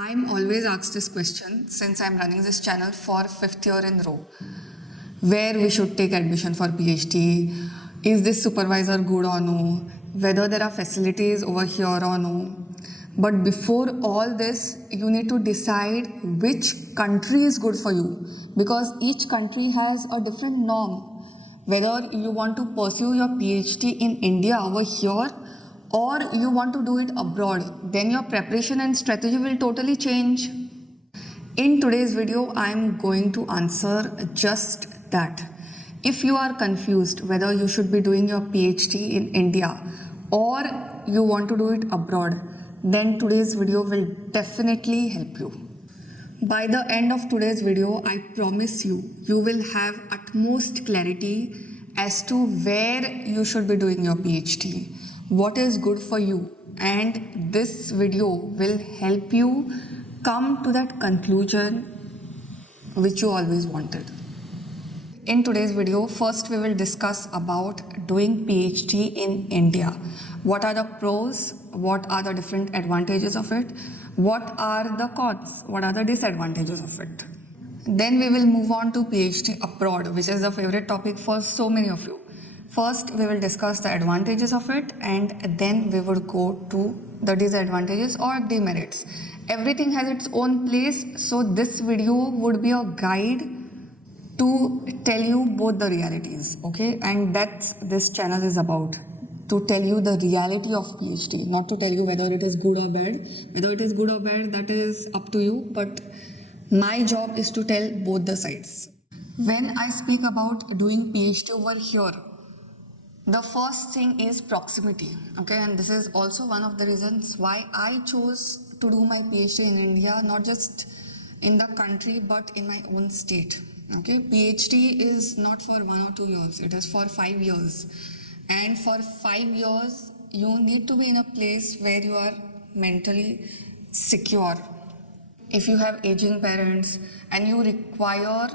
I'm always asked this question since I'm running this channel for fifth year in row. Where we should take admission for PhD? Is this supervisor good or no? Whether there are facilities over here or no? But before all this, you need to decide which country is good for you because each country has a different norm. Whether you want to pursue your PhD in India over here or you want to do it abroad, then your preparation and strategy will totally change. In today's video, I am going to answer just that. If you are confused whether you should be doing your PhD in India or you want to do it abroad, then today's video will definitely help you. By the end of today's video, I promise you, you will have utmost clarity as to where you should be doing your PhD, what is good for you, and this video will help you come to that conclusion which you always wanted. In today's video, first we will discuss about doing PhD in India. What are the pros? What are the different advantages of it? What are the cons? What are the disadvantages of it? Then we will move on to PhD abroad, which is the favorite topic for so many of you. First, we will discuss the advantages of it and then we will go to the disadvantages or demerits. Everything has its own place, so this video would be a guide to tell you both the realities, okay? And that's this channel is about, to tell you the reality of PhD, not to tell you whether it is good or bad. Whether it is good or bad, that is up to you, but my job is to tell both the sides. When I speak about doing PhD over here, the first thing is proximity, okay? And this is also one of the reasons why I chose to do my PhD in India, not just in the country, but in my own state. Okay, PhD is not for 1 or 2 years, it is for 5 years. And for 5 years, you need to be in a place where you are mentally secure. If you have aging parents and you require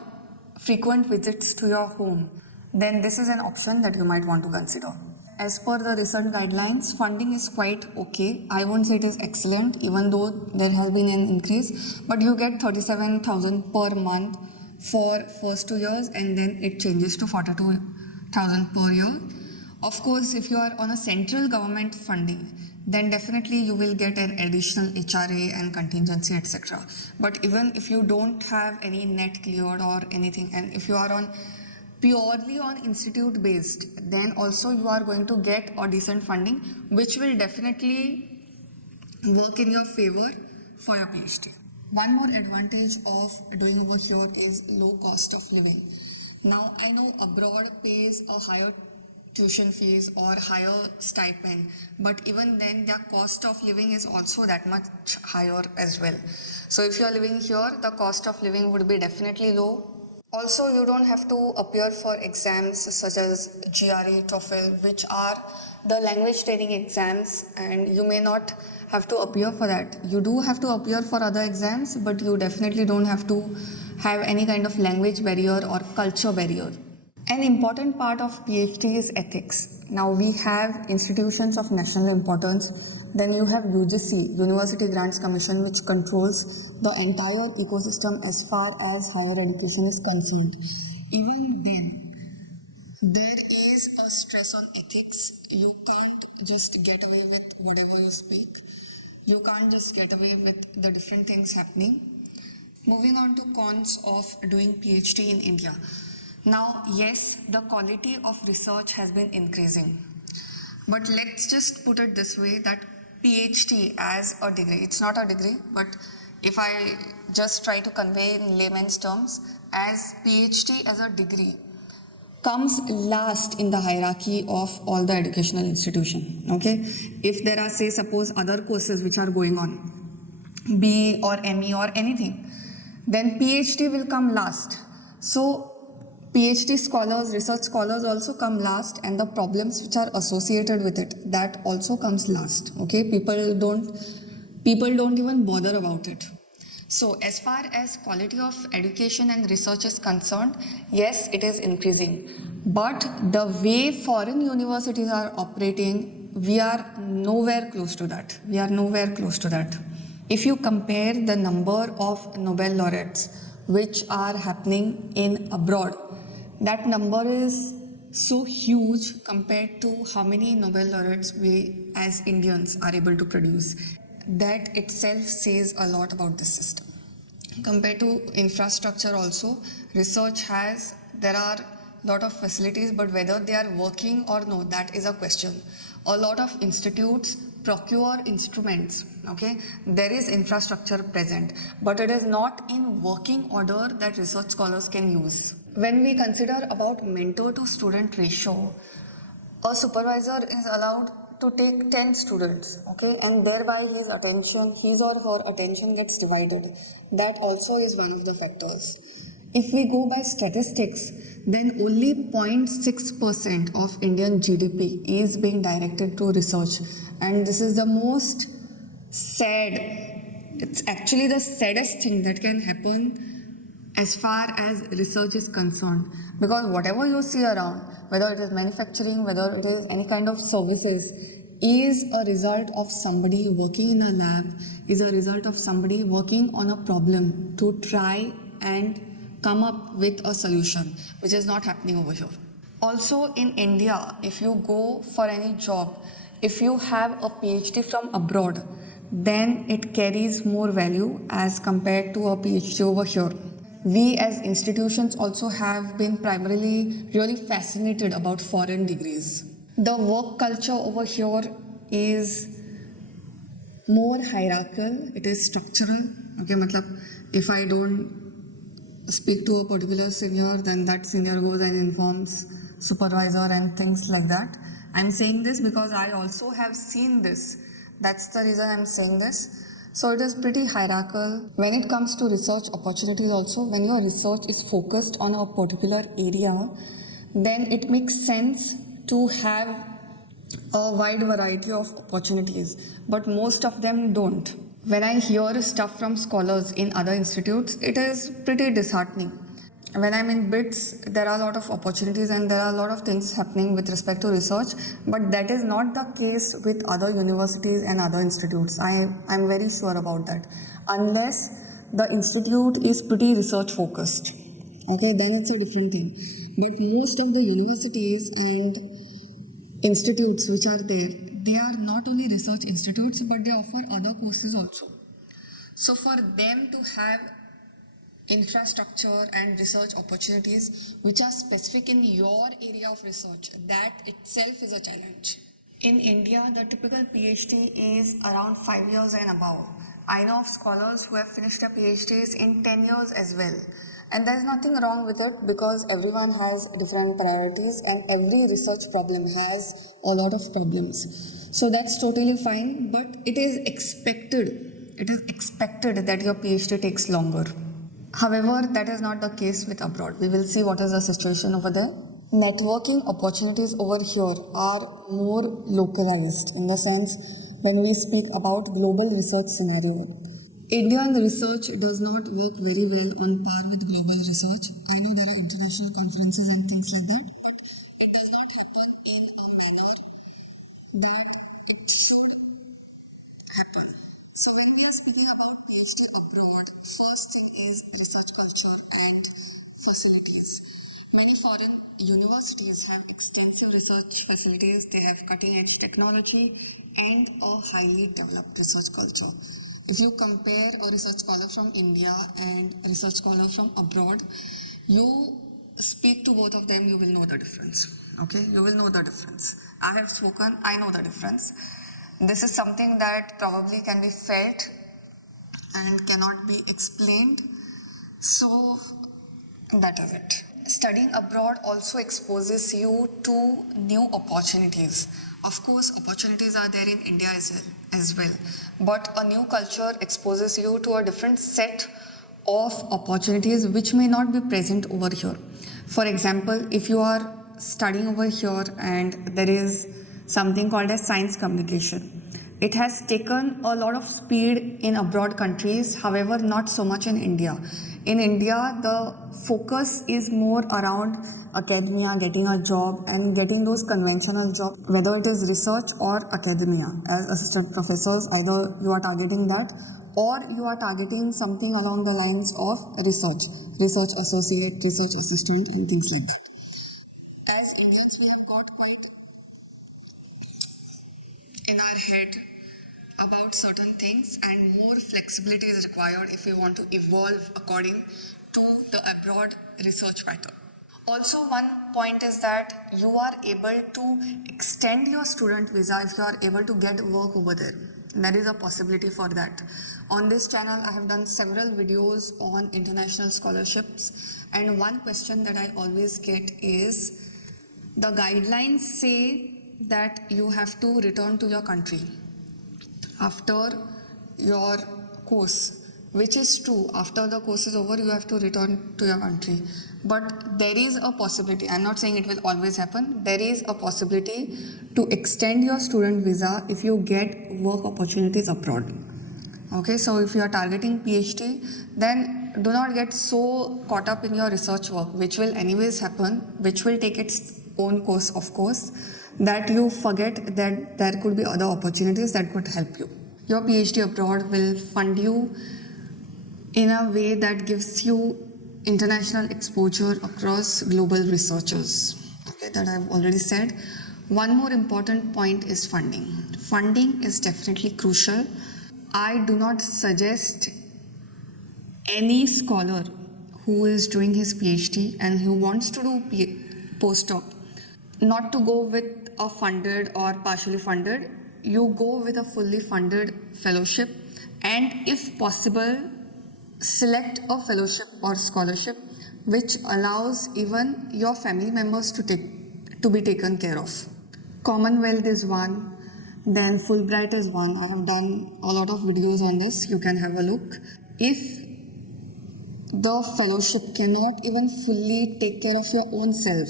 frequent visits to your home, then this is an option that you might want to consider. As per the recent guidelines, funding is quite okay. I won't say it is excellent, even though there has been an increase, but you get 37,000 per month for first 2 years and then it changes to 42,000 per year. Of course, if you are on a central government funding, then definitely you will get an additional HRA and contingency, etc. But even if you don't have any net cleared or anything, and if you are on purely on institute based, then also you are going to get a decent funding, which will definitely work in your favor for your PhD. One more advantage of doing over here is low cost of living. Now, I know abroad pays a higher tuition fees or higher stipend, but even then their cost of living is also that much higher as well. So if you are living here, the cost of living would be definitely low. Also, you don't have to appear for exams such as GRE, TOEFL, which are the language training exams, and you may not have to appear for that. You do have to appear for other exams, but you definitely don't have to have any kind of language barrier or culture barrier. An important part of PhD is ethics. Now we have institutions of national importance. Then you have UGC, University Grants Commission, which controls the entire ecosystem as far as higher education is concerned. Even then, there is a stress on ethics. You can't just get away with whatever you speak. You can't just get away with the different things happening. Moving on to cons of doing PhD in India. Now, yes, the quality of research has been increasing. But let's just put it this way, that PhD as a degree, it's not a degree, but if I just try to convey in layman's terms, as PhD as a degree comes last in the hierarchy of all the educational institution, okay? If there are, say, suppose other courses which are going on, BE or ME or anything, then PhD will come last. So PhD scholars, research scholars also come last, and the problems which are associated with it, that also comes last, okay? People don't even bother about it. So as far as quality of education and research is concerned, yes, it is increasing. But the way foreign universities are operating, we are nowhere close to that. If you compare the number of Nobel laureates which are happening in abroad, that number is so huge compared to how many Nobel laureates we as Indians are able to produce. That itself says a lot about this system. Compared to infrastructure also, research has, there are lot of facilities, but whether they are working or no, that is a question. A lot of institutes procure instruments, okay, there is infrastructure present, but it is not in working order that research scholars can use. When we consider about mentor to student ratio, a supervisor is allowed to take 10 students, okay, and thereby his or her attention gets divided. That also is one of the factors. If we go by statistics, then only 0.6% of Indian GDP is being directed to research, and this is the most sad, it's actually the saddest thing that can happen as far as research is concerned, because whatever you see around, whether it is manufacturing, whether it is any kind of services, is a result of somebody working in a lab, is a result of somebody working on a problem to try and come up with a solution, which is not happening over here. Also in India, if you go for any job, if you have a PhD from abroad, then it carries more value as compared to a PhD over here. We as institutions also have been primarily really fascinated about foreign degrees. The work culture over here is more hierarchical, it is structural. Okay, matlab, if I don't speak to a particular senior, then that senior goes and informs supervisor and things like that. I'm saying this because I also have seen this. That's the reason I'm saying this. So it is pretty hierarchical. When it comes to research opportunities also, when your research is focused on a particular area, then it makes sense to have a wide variety of opportunities, but most of them don't. When I hear stuff from scholars in other institutes, it is pretty disheartening. When I'm in BITS, there are a lot of opportunities and there are a lot of things happening with respect to research, but that is not the case with other universities and other institutes. I'm very sure about that. Unless the institute is pretty research focused, okay, then it's a different thing. But most of the universities and institutes which are there, they are not only research institutes, but they offer other courses also. So for them to have infrastructure and research opportunities which are specific in your area of research, that itself is a challenge. In India, the typical PhD is around 5 years and above. I know of scholars who have finished their PhDs in 10 years as well. And there's nothing wrong with it because everyone has different priorities and every research problem has a lot of problems. So that's totally fine, but it is expected that your PhD takes longer. However, that is not the case with abroad. We will see what is the situation over there. Networking opportunities over here are more localized in the sense when we speak about global research scenario. Indian research does not work very well on par with global research. I know there are international conferences and things like that, but it does not happen in a manner that it should happen. So when we are speaking about PhD abroad, first thing is research culture and facilities. Many foreign universities have extensive research facilities, they have cutting edge technology and a highly developed research culture. If you compare a research scholar from India and a research scholar from abroad, you speak to both of them, you will know the difference. Okay, you will know the difference. I have spoken, I know the difference. This is something that probably can be felt and cannot be explained. So that is it. Studying abroad also exposes you to new opportunities. Of course, opportunities are there in India as well. But a new culture exposes you to a different set of opportunities which may not be present over here. For example, if you are studying over here and there is something called as science communication, it has taken a lot of speed in abroad countries, however, not so much in India. In India, the focus is more around academia, getting a job and getting those conventional jobs, whether it is research or academia. As assistant professors, either you are targeting that or you are targeting something along the lines of research associate, research assistant, and things like that. As Indians, we have got quite in our head about certain things, and more flexibility is required if you want to evolve according to the abroad research pattern. Also, one point is that you are able to extend your student visa if you are able to get work over there. There is a possibility for that. On this channel, I have done several videos on international scholarships, and one question that I always get is the guidelines say that you have to return to your country after your course, which is true. After the course is over, you have to return to your country. But there is a possibility, I'm not saying it will always happen, there is a possibility to extend your student visa if you get work opportunities abroad. Okay, so if you are targeting PhD, then do not get so caught up in your research work, which will anyways happen, which will take its own course, of course, that you forget that there could be other opportunities that could help you. Your PhD abroad will fund you in a way that gives you international exposure across global researchers. Okay, that I've already said. One more important point is funding. Funding is definitely crucial. I do not suggest any scholar who is doing his PhD and who wants to do postdoc not to go with a funded or partially funded. You go with a fully funded fellowship, and if possible, select a fellowship or scholarship which allows even your family members to be taken care of. Commonwealth is one, then Fulbright is one. I have done a lot of videos on this, you can have a look. If the fellowship cannot even fully take care of your own self,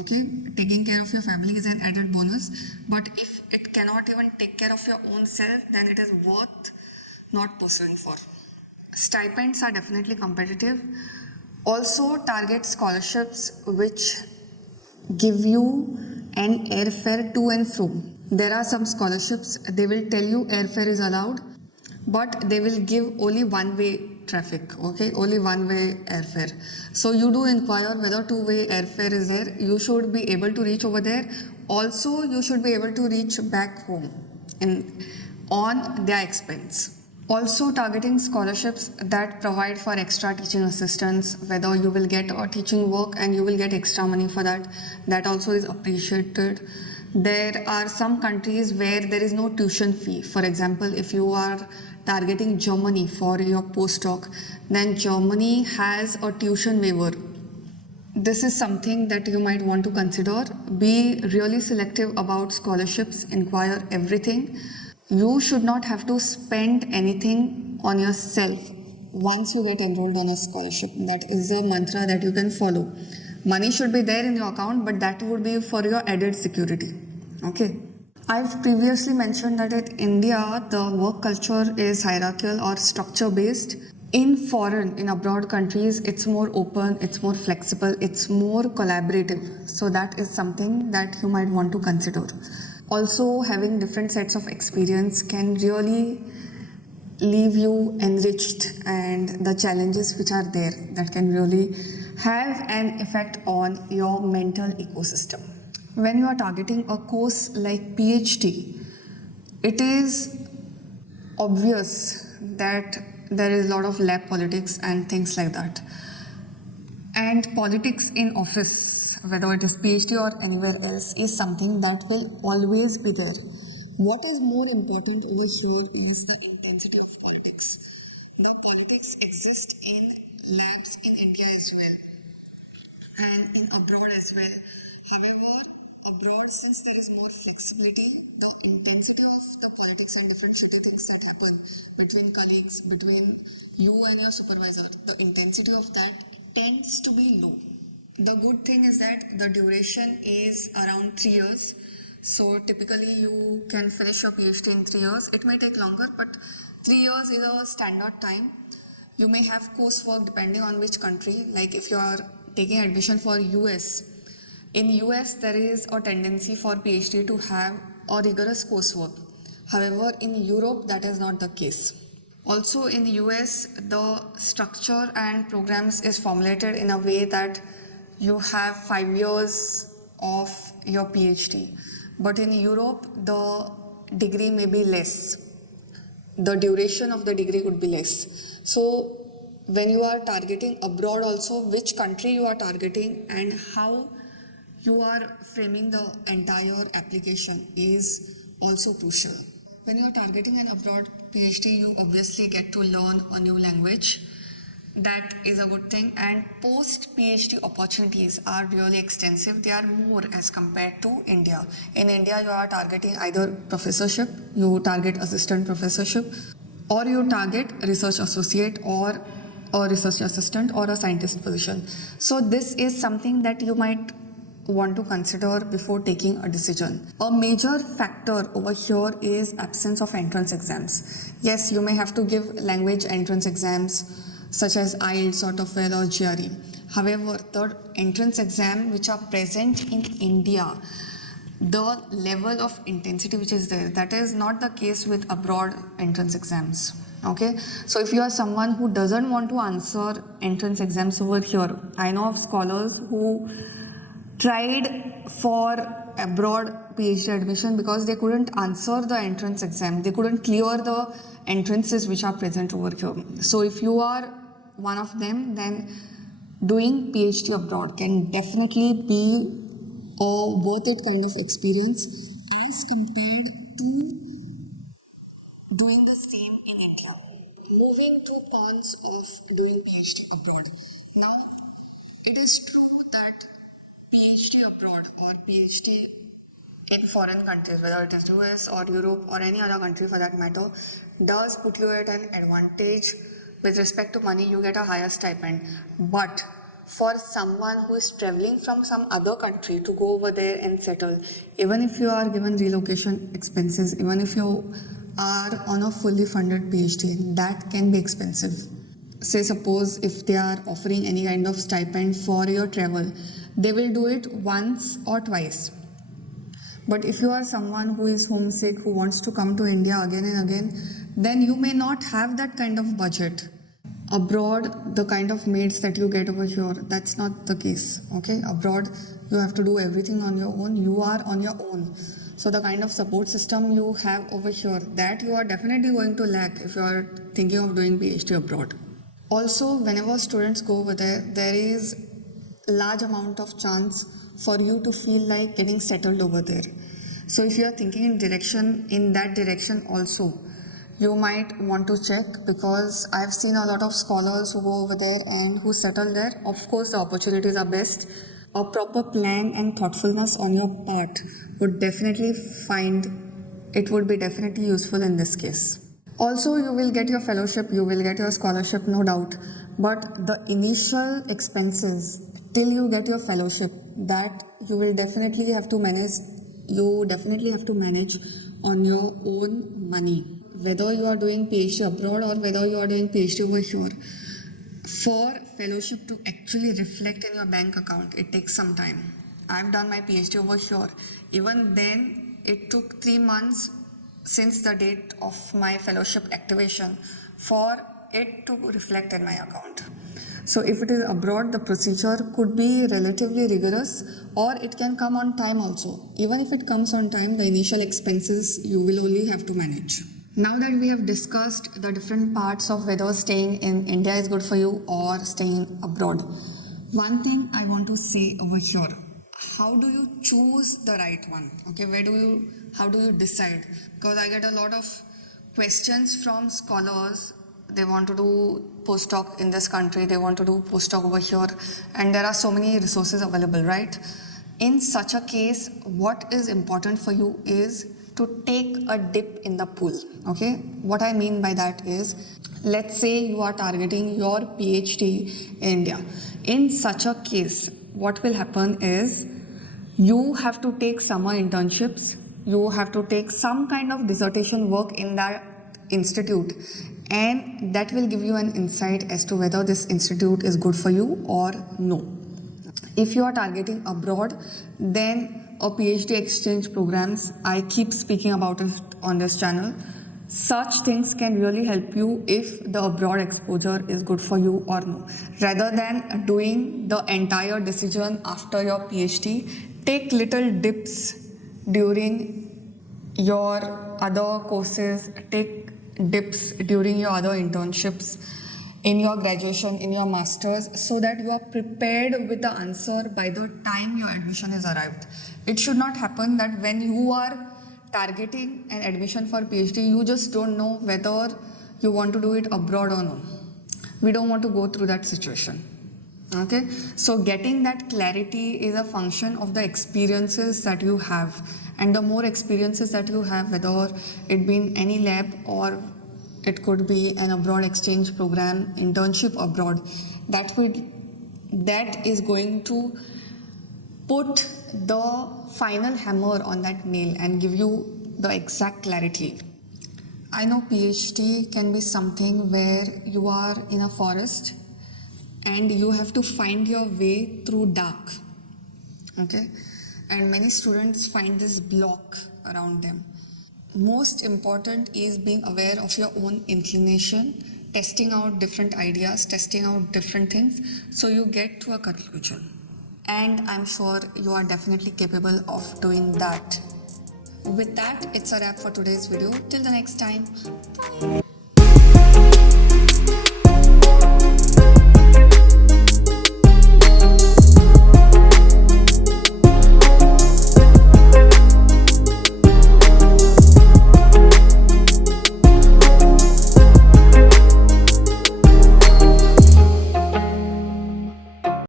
okay, taking care of your family is an added bonus, but if it cannot even take care of your own self, then it is worth not pursuing for. Stipends are definitely competitive. Also, target scholarships which give you an airfare to and from. There are some scholarships, they will tell you airfare is allowed, but they will give only one-way traffic, okay, only one-way airfare. So you do inquire whether two-way airfare is there. You should be able to reach over there. Also, you should be able to reach back home on their expense. Also, targeting scholarships that provide for extra teaching assistance, whether you will get a teaching work and you will get extra money for that, that also is appreciated. There are some countries where there is no tuition fee. For example, if you are targeting Germany for your postdoc, then Germany has a tuition waiver. This is something that you might want to consider. Be really selective about scholarships, inquire everything. You should not have to spend anything on yourself once you get enrolled on a scholarship. That is a mantra that you can follow. Money should be there in your account, but that would be for your added security. Okay. I've previously mentioned that in India, the work culture is hierarchical or structure based. In abroad countries, it's more open, it's more flexible, it's more collaborative. So that is something that you might want to consider. Also, having different sets of experience can really leave you enriched, and the challenges which are there that can really have an effect on your mental ecosystem. When you are targeting a course like PhD, it is obvious that there is a lot of lab politics and things like that. And politics in office, whether it is PhD or anywhere else, is something that will always be there. What is more important over here is the intensity of politics. Now, politics exist in labs in India as well and in abroad as well. However, abroad, since there is more flexibility, the intensity of the politics and different shitty things that happen between colleagues, between you and your supervisor, the intensity of that tends to be low. The good thing is that the duration is around 3 years. So typically you can finish your PhD in 3 years. It may take longer, but 3 years is a standard time. You may have coursework depending on which country. Like if you are taking admission for US, in US there is a tendency for PhD to have a rigorous coursework. However, in Europe that is not the case. Also in the US, the structure and programs is formulated in a way that you have 5 years of your PhD. But in Europe, the degree may be less. The duration of the degree could be less. So when you are targeting abroad also, which country you are targeting and how you are framing the entire application is also crucial. When you are targeting an abroad PhD, you obviously get to learn a new language. That is a good thing. And post PhD opportunities are really extensive. They are more as compared to India. In India, you are targeting either professorship, you target assistant professorship, or you target research associate or a research assistant or a scientist position. So this is something that you might want to consider before taking a decision. A major factor over here is absence of entrance exams. Yes, you may have to give language entrance exams such as IELTS or TOEFL or GRE. However, the entrance exam which are present in India, the level of intensity which is there, that is not the case with abroad entrance exams. Okay, so if you are someone who doesn't want to answer entrance exams over here, I know of scholars who tried for abroad PhD admission because they couldn't answer the entrance exam. They couldn't clear the entrances which are present over here. So if you are one of them, then doing PhD abroad can definitely be a worth it kind of experience as compared to doing the same in India. Moving to cons of doing PhD abroad. Now, it is true that PhD abroad or PhD in foreign countries, whether it is US or Europe or any other country for that matter, does put you at an advantage with respect to money. You get a higher stipend. But for someone who is traveling from some other country to go over there and settle, even if you are given relocation expenses, even if you are on a fully funded PhD, that can be expensive. Say suppose if they are offering any kind of stipend for your travel, they will do it once or twice. But if you are someone who is homesick, who wants to come to India again and again, then you may not have that kind of budget. Abroad, the kind of mates that you get over here, that's not the case. Okay, abroad you have to do everything on your own. You are on your own. So the kind of support system you have over here, that you are definitely going to lack if you are thinking of doing PhD abroad. Also, whenever students go over there, there is large amount of chance for you to feel like getting settled over there. So if you are thinking in that direction also, you might want to check, because I've seen a lot of scholars who go over there and who settle there. Of course, the opportunities are best. A proper plan and thoughtfulness on your part would definitely be definitely useful in this case. Also, you will get your fellowship, you will get your scholarship, no doubt. But the initial expenses till you get your fellowship, that you will definitely have to manage. You definitely have to manage on your own money. Whether you are doing PhD abroad or whether you are doing PhD over here, for fellowship to actually reflect in your bank account, it takes some time. I've done my PhD over here. Even then, it took 3 months since the date of my fellowship activation for it to reflect in my account. So if it is abroad, the procedure could be relatively rigorous, or it can come on time also. Even if it comes on time, the initial expenses you will only have to manage. Now that we have discussed the different parts of whether staying in India is good for you or staying abroad, one thing I want to say over here: how do you choose the right one? Okay, how do you decide? Because I get a lot of questions from scholars. They want to do postdoc in this country, they want to do postdoc over here, and there are so many resources available, right? In such a case, what is important for you is to take a dip in the pool. Okay, what I mean by that is, let's say you are targeting your PhD in India. In such a case, what will happen is, you have to take summer internships, you have to take some kind of dissertation work in that institute, and that will give you an insight as to whether this institute is good for you or no. If you are targeting abroad, then a PhD exchange programs, I keep speaking about it on this channel. Such things can really help you if the abroad exposure is good for you or no. Rather than doing the entire decision after your PhD, take little dips during your other courses, take dips during your other internships, in your graduation, in your masters, so that you are prepared with the answer by the time your admission is arrived. It should not happen that when you are targeting an admission for PhD, you just don't know whether you want to do it abroad or no. We don't want to go through that situation. Okay, so getting that clarity is a function of the experiences that you have, and the more experiences that you have, whether it be in any lab or it could be an abroad exchange program, internship abroad, that is going to put the final hammer on that nail and give you the exact clarity. I know PhD can be something where you are in a forest and you have to find your way through dark. Okay? And many students find this block around them. Most important is being aware of your own inclination, testing out different ideas, testing out different things, so you get to a conclusion. And I'm sure you are definitely capable of doing that. With that, it's a wrap for today's video. Till the next time, bye.